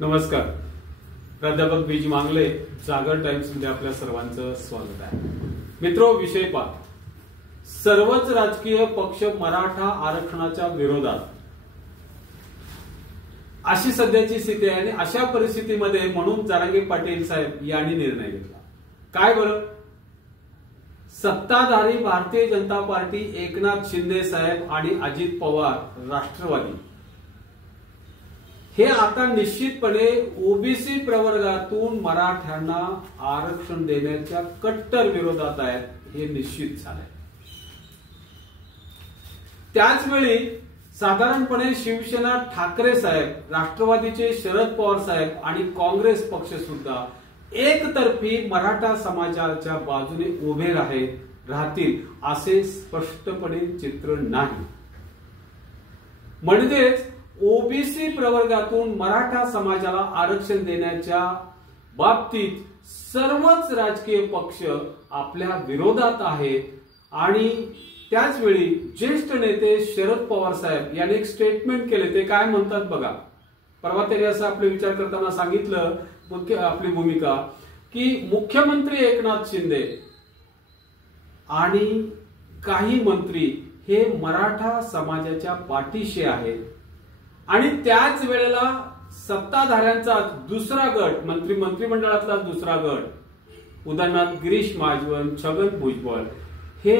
नमस्कार. प्राध्यापक बीज मांगले, जागर टाइम्स मध्ये आपल्या सर्वांचं स्वागत आहे. मित्रो, विषय पहा. सर्वच राजकीय पक्ष मराठा आरक्षणाच्या विरोधात, अशी सध्याची स्थिती आहे. आणि अशा परिस्थितीमध्ये म्हणून जरांगे पाटील साहेब यांनी निर्णय घेतला. काय बरं? सत्ताधारी भारतीय जनता पार्टी, एकनाथ शिंदे साहेब आणि अजित पवार राष्ट्रवादी हे आता निश्चितपणे ओबीसी प्रवर्गातून मराठ्यांना आरक्षण देण्याच्या कट्टर विरोधात आहेत, हे निश्चित झालंय. त्याचवेळी साधारणपणे शिवसेना ठाकरे साहेब, राष्ट्रवादीचे शरद पवार साहेब आणि काँग्रेस पक्ष सुद्धा एकतर्फी मराठा समाजाच्या बाजूने उभे राहतील असे स्पष्टपणे चित्र नाही. म्हणजेच ओबीसी प्रवर्गातून मराठा समाजाला आरक्षण देण्याच्या बाबतीत सर्वच राजकीय पक्ष आपल्या विरोधात आहेत. आणि त्याचवेळी ज्येष्ठ नेते शरद पवार साहेब यांनी एक स्टेटमेंट केले. ते काय म्हणतात बघा. परवा तरी असं आपले विचार करताना सांगितलं आपली भूमिका की मुख्यमंत्री एकनाथ शिंदे आणि काही मंत्री हे मराठा समाजाच्या पाठीशी आहेत. आणि त्याच वेळेला सत्ताधाऱ्यांचा दुसरा गट, मंत्रिमंडळातला दुसरा गट, उदाहरणार्थ गिरीश महाजन, छगन भुजबळ, हे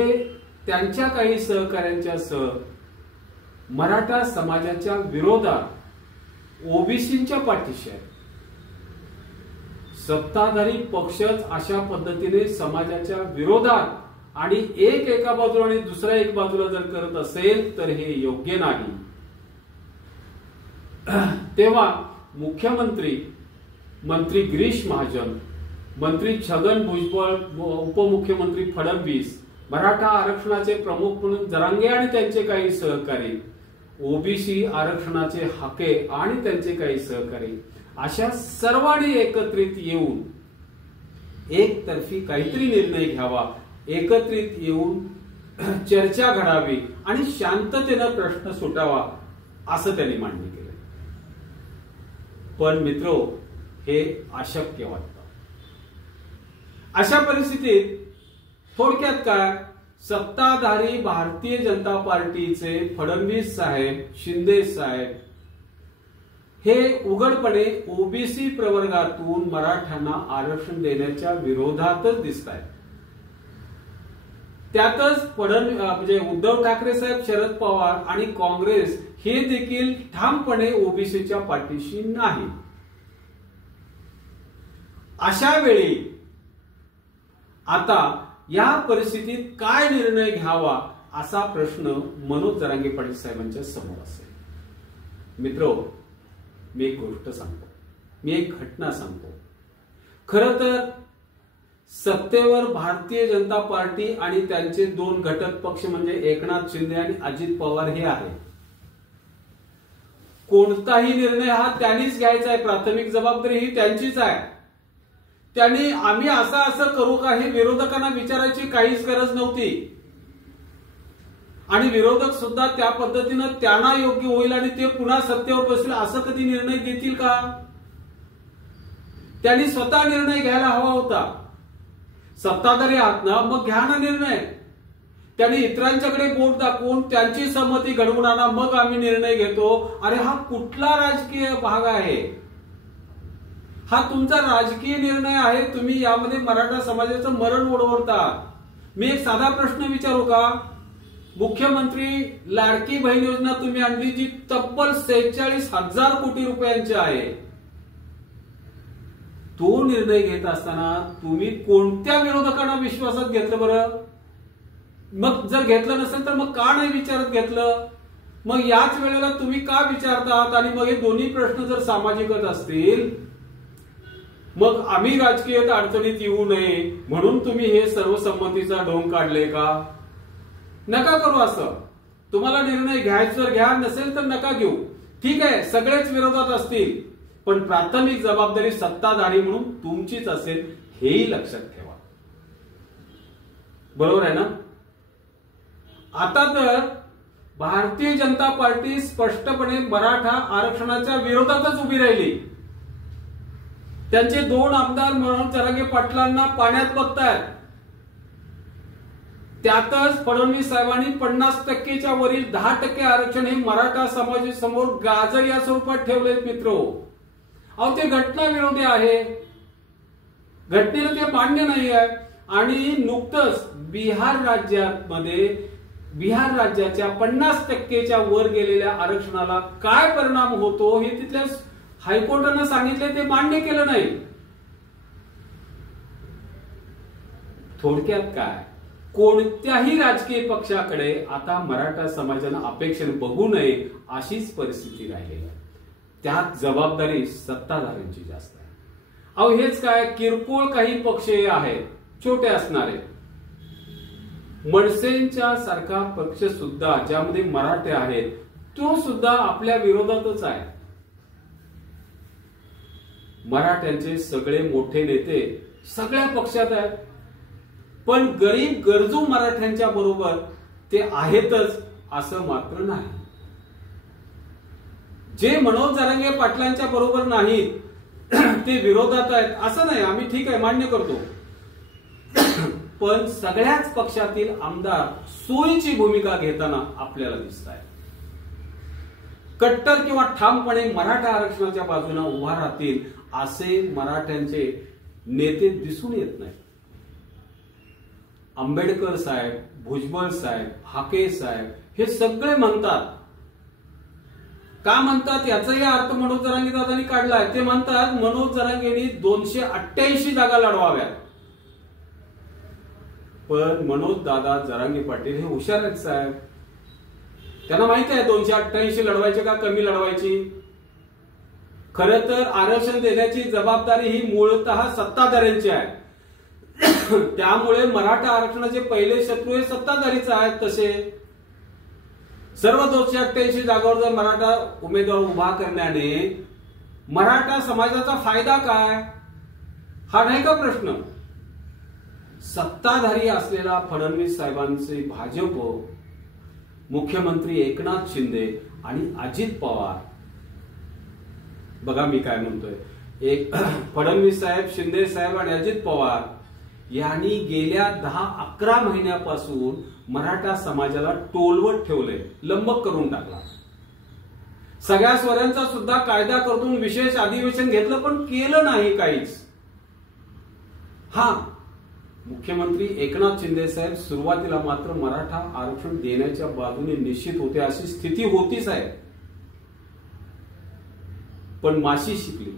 त्यांच्या काही सहकाऱ्यांच्या सह मराठा समाजाच्या विरोधात ओबीसींच्या पाठीशी आहे. सत्ताधारी पक्षच अशा पद्धतीने समाजाच्या विरोधात आणि एका बाजूला आणि दुसऱ्या एक बाजूला जर करत असेल तर हे योग्य नाही. तेव्हा मुख्यमंत्री, मंत्री गिरीश महाजन, मंत्री छगन भुजबळ, उपमुख्यमंत्री फडणवीस, मराठा आरक्षणाचे प्रमुख म्हणून जरांगे आणि त्यांचे काही सहकारी, ओबीसी आरक्षणाचे हाके आणि त्यांचे काही सहकारी, अशा सर्वांनी एकत्रित येऊन एकतर्फी काहीतरी निर्णय घ्यावा, एकत्रित येऊन चर्चा घडावी आणि शांततेनं प्रश्न सुटावा, असं त्यांनी मांडणी केलं. पण मित्रो, हे अशक्य वाटतं. अशा परिस्थितीत थोडक्यात काय, सत्ताधारी भारतीय जनता पार्टीचे फडणवीस साहेब, शिंदे साहेब हे उघडपणे ओबीसी प्रवर्गातून मराठ्यांना आरक्षण देण्याच्या विरोधातच दिसत आहेत. त्यातच म्हणजे उद्धव ठाकरे साहेब, शरद पवार आणि काँग्रेस हे देखील ठामपणे ओबीसीच्या पाठीशी नाही. अशा वेळी आता या परिस्थितीत काय निर्णय घ्यावा असा प्रश्न मनोज जरांगे पाटील साहेबांच्या समोर असेल. मित्रो, मी एक गोष्ट सांगतो, मी एक घटना सांगतो. खरं तर सत्तेवर भारतीय जनता पार्टी आणि त्यांचे दोन घटक पक्ष म्हणजे एकनाथ शिंदे आणि अजित पवार हे आहे. कोणताही निर्णय हा त्यांनीच घ्यायचा आहे, प्राथमिक जबाबदारी ही त्यांचीच आहे. त्यांनी आम्ही असं करू का हे विरोधकांना विचारायची काहीच गरज नव्हती. आणि विरोधक सुद्धा त्या पद्धतीनं त्यांना योग्य होईल आणि ते पुन्हा सत्तेवर बसतील असं कधी निर्णय घेतील का? त्यांनी स्वतः निर्णय घ्यायला हवा होता. सत्ताधारी आहात ना, मग घ्या ना निर्णय. त्यांनी इतरांच्याकडे बोट दाखवून त्यांची सहमती घडवून आणा, मग आम्ही निर्णय घेतो. अरे हा कुठला राजकीय भाग आहे? हा तुमचा राजकीय निर्णय आहे. तुम्ही यामध्ये मराठा समाजाचं मरण ओढवता. मी एक साधा प्रश्न विचारू का? मुख्यमंत्री लाडकी बहीण योजना तुम्ही आणली, जी तब्बल 46,000 कोटी रुपयांची आहे. तो निर्णय घेत असताना तुम्ही कोणत्या विरोधकांना विश्वासात घेतलं बरं? मग जर घेतलं नसेल तर मग का नाही विचारत घेतलं? मग याच वेळेला तुम्ही का विचारतात? आणि मग हे दोन्ही प्रश्न जर सामाजिकच असतील, मग आम्ही राजकीय अडचणीत येऊ नये म्हणून तुम्ही हे सर्वसंमतीचा ढोंग काढले का? नका करू असं. तुम्हाला निर्णय घ्यायचा तर घ्या, नसेल तर नका घेऊ. ठीक आहे, सगळेच विरोधात असतील, पण प्राथमिक जबाबदारी सत्ताधारी म्हणून तुमचीच असेल, हेही लक्षात ठेवा. बरोबर आहे ना? आता तर भारतीय जनता पार्टी स्पष्टपणे मराठा आरक्षणाच्या विरोधातच उभी राहिली. त्यांचे 2 आमदार मनोज जरांगे पाटलांना पाण्यात बघतायत. त्यातच फडणवीस साहेबांनी 50%च्या वरील 10% आरक्षण हे मराठा समाजासमोर गाजर या स्वरूपात ठेवले. मित्र, अहो ते घटना विरोधी आहे, घटनेला ते मान्य नाही आहे. आणि नुकतंच बिहार राज्याच्या 50%च्या वर गेलेल्या आरक्षणाला काय परिणाम होतो हे तिथल्या हायकोर्टानं सांगितले, ते मान्य केलं नाही. थोडक्यात काय, कोणत्याही राजकीय पक्षाकडे आता मराठा समाजानं अपेक्षेने बघू नये अशीच परिस्थिती राहिलेली आहे. त्यात जबाबदारी सत्ताधाऱ्यांची जास्त आहे. अहो हेच काय, किरकोळ काही पक्ष आहेत छोटे असणारे, मनसेच्या सारखा पक्ष सुद्धा ज्यामध्ये मराठे आहेत तो सुद्धा आपल्या विरोधातच आहे. मराठ्यांचे सगळे मोठे नेते सगळ्या पक्षात आहेत, पण गरीब गरजू मराठ्यांच्या बरोबर ते आहेतच असं मात्र नाही. जे मनोज जरांगे पाटलांच्या बरोबर नाहीत ते विरोधात आहेत असं नाही, आम्ही ठीक आहे मान्य करतो. पण सगळ्याच पक्षातील आमदार सोयीची भूमिका घेताना आपल्याला दिसत आहे. कट्टर किंवा ठामपणे मराठा आरक्षणाच्या बाजूने उभा राहतील असे मराठ्यांचे नेते दिसून येत नाही. आंबेडकर साहेब, भुजबळ साहेब, हाके साहेब हे सगळे म्हणतात. का म्हणतात याचाही अर्थ मनोज जरांगे दादांनी काढलाय. ते म्हणतात मनोज जरांगेंनी 288 जागा लढवाव्यात. पण मनोज दादा जरांगे पाटील हे हुशार आहेत साहेब, त्यांना माहिती आहे 288 लढवायचे का कमी लढवायची. खरं तर आरक्षण देण्याची जबाबदारी ही मूळतः सत्ताधाऱ्यांची आहे. त्यामुळे मराठा आरक्षणाचे पहिले शत्रू हे सत्ताधारीच आहेत. तसे सर्व 288 जागांवर जर मराठा उमेदवार उभा करण्याने मराठा समाजाचा फायदा काय, हा नाही का प्रश्न. सत्ताधारी असलेला फडणवीस साहेबांचे भाजप, मुख्यमंत्री एकनाथ शिंदे आणि अजित पवार, बघा मी काय म्हणतोय, एक फडणवीस साहेब, शिंदे साहेब आणि अजित पवार यांनी गेल्या 10-11 महिन्यापासून मराठा समाजाला टोलवत ठेवले, लंबक करून टाकला. सगळ्या स्वरांचा सुद्धा कायदा करून विशेष अधिवेशन घेतलं पण केलं नाही काहीच. हा, मुख्यमंत्री एकनाथ शिंदे साहेब सुरुवातीला मात्र मराठा आरक्षण देण्याच्या बाजूने निश्चित होते, अशी स्थिती होतीच आहे. पण माशी शिकली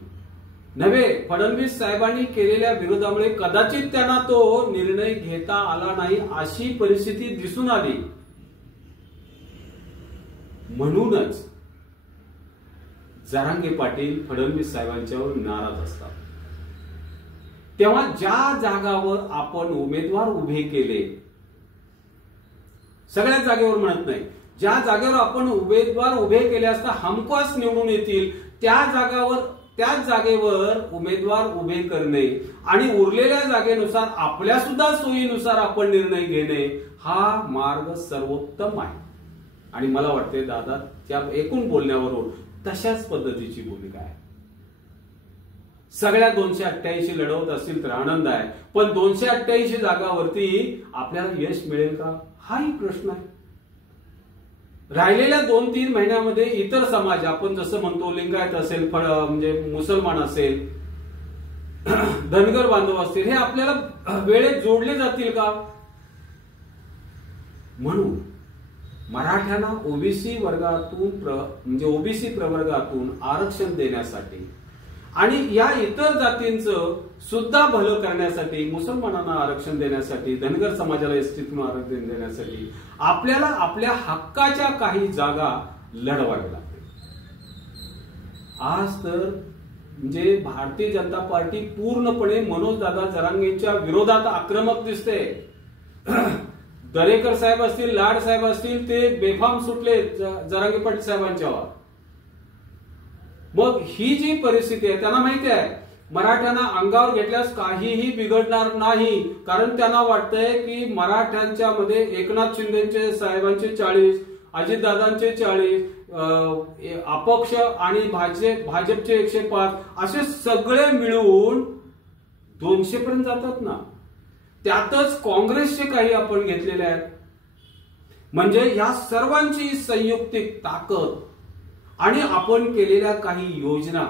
नव्हे, फडणवीस साहेबांनी केलेल्या विरोधामुळे कदाचित त्यांना तो निर्णय घेता आला नाही अशी परिस्थिती दिसून आली. म्हणूनच जरांगे पाटील फडणवीस साहेबांच्यावर नाराज असतात. तेव्हा ज्या जागावर आपण उमेदवार उभे केले, सगळ्याच जागेवर म्हणत नाही, ज्या जागेवर आपण उमेदवार उभे केले असता हमखास निवडून येतील त्याच जागेवर उमेदवार उभे करणे आणि उरलेल्या जागेनुसार आपल्या सुद्धा सोयीनुसार आपण निर्णय घेणे हा मार्ग सर्वोत्तम आहे. आणि मला वाटते दादा त्या एकूण बोलण्यावरून तशाच पद्धतीची भूमिका आहे. सगळ्या 288 लढवत असतील तर आनंद आहे, पण 288 जागावरती आपल्याला यश मिळेल का हाही प्रश्न आहे. राहिलेल्या 2-3 महिन्यामध्ये इतर समाज, आपण जसं म्हणतो लिंगायत असेल, म्हणजे मुसलमान असेल, धनगर बांधव असतील, हे आपल्याला वेळेत जोडले जातील का. म्हणून मराठ्यांना ओबीसी वर्गातून म्हणजे ओबीसी प्रवर्गातून आरक्षण देण्यासाठी आणि या इतर जातींचं सुद्धा भलं करण्यासाठी, मुसलमानांना आरक्षण देण्यासाठी, धनगर समाजाला एसटीतून आरक्षण देण्यासाठी आपल्याला आपल्या हक्काच्या काही जागा लढवाव्या लागतील. आज तर म्हणजे भारतीय जनता पार्टी पूर्णपणे मनोज दादा जरांगेंच्या विरोधात आक्रमक दिसते. दरेकर साहेब असतील, लाड साहेब असतील, ते बेफाम सुटले जरांगे पाटील साहेबांच्यावर. मग ही जी परिस्थिती आहे, त्यांना माहिती आहे मराठ्यांना अंगावर घेतल्यास काहीही बिघडणार नाही, कारण त्यांना वाटतंय की मराठ्यांच्या मध्ये एकनाथ शिंदेचे साहेबांचे 40, अजितदादांचे 40, अपक्ष आणि भाजपचे 105 असे सगळे मिळून 200 पर्यंत जातात ना. त्यातच काँग्रेसचे काही आपण घेतलेले आहेत. म्हणजे या सर्वांची संयुक्तिक ताकद आणि आपण केलेल्या काही योजना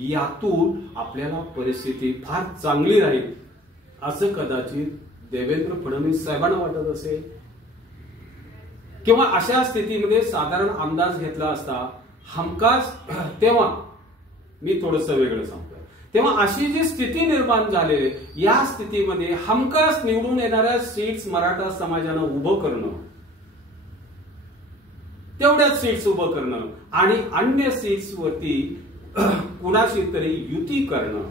यातून आपल्याला परिस्थिती फार चांगली राहील असं कदाचित देवेंद्र फडणवीस साहेबांना वाटत असेल. किंवा अशा स्थितीमध्ये साधारण अंदाज घेतला असता हमखास, तेव्हा मी थोडंसं वेगळं सांगतोय, तेव्हा अशी जी स्थिती निर्माण झाली या स्थितीमध्ये हमखास निवडून येणाऱ्या सीट्स मराठा समाजानं उभं करणं, तेवढ्याच सीट्स उभं करणं आणि अन्य सीट्स वरती कुणाशी तरी युती करणं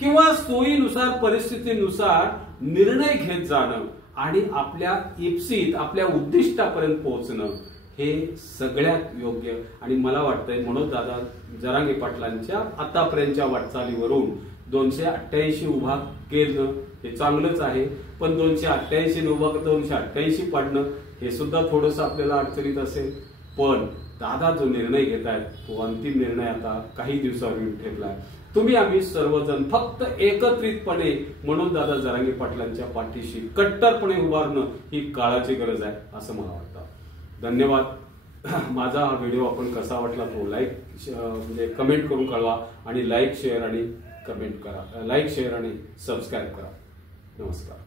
किंवा सोयीनुसार परिस्थितीनुसार निर्णय घेत जाणं आणि आपल्या इप्सित आपल्या उद्दिष्टापर्यंत पोहोचणं हे सगळ्यात योग्य. आणि मला वाटतंय मनोजदादा जरांगे पाटलांच्या आतापर्यंतच्या वाटचालीवरून 288 उभा केलं हे चांगलंच आहे. पण 288 उभा 288 पाडणं हे सुद्धा थोडंसं आपल्याला अडचणीत असेल. पण दादा जो निर्णय घेत आहेत तो अंतिम निर्णय आता काही दिवसांपूर्वी ठेवलाय. तुम्ही आम्ही सर्वजण फक्त एकत्रितपणे मनोजदादा जरांगे पाटलांच्या पाठीशी कट्टरपणे उभारणं ही काळाची गरज आहे असं मला वाटतं. धन्यवाद. माझा हा व्हिडिओ आपण कसा वाटला तो लाईक म्हणजे कमेंट करून कळवा आणि लाईक शेअर आणि कमेंट करा, लाईक शेअर आणि सबस्क्राईब करा. नमस्कार.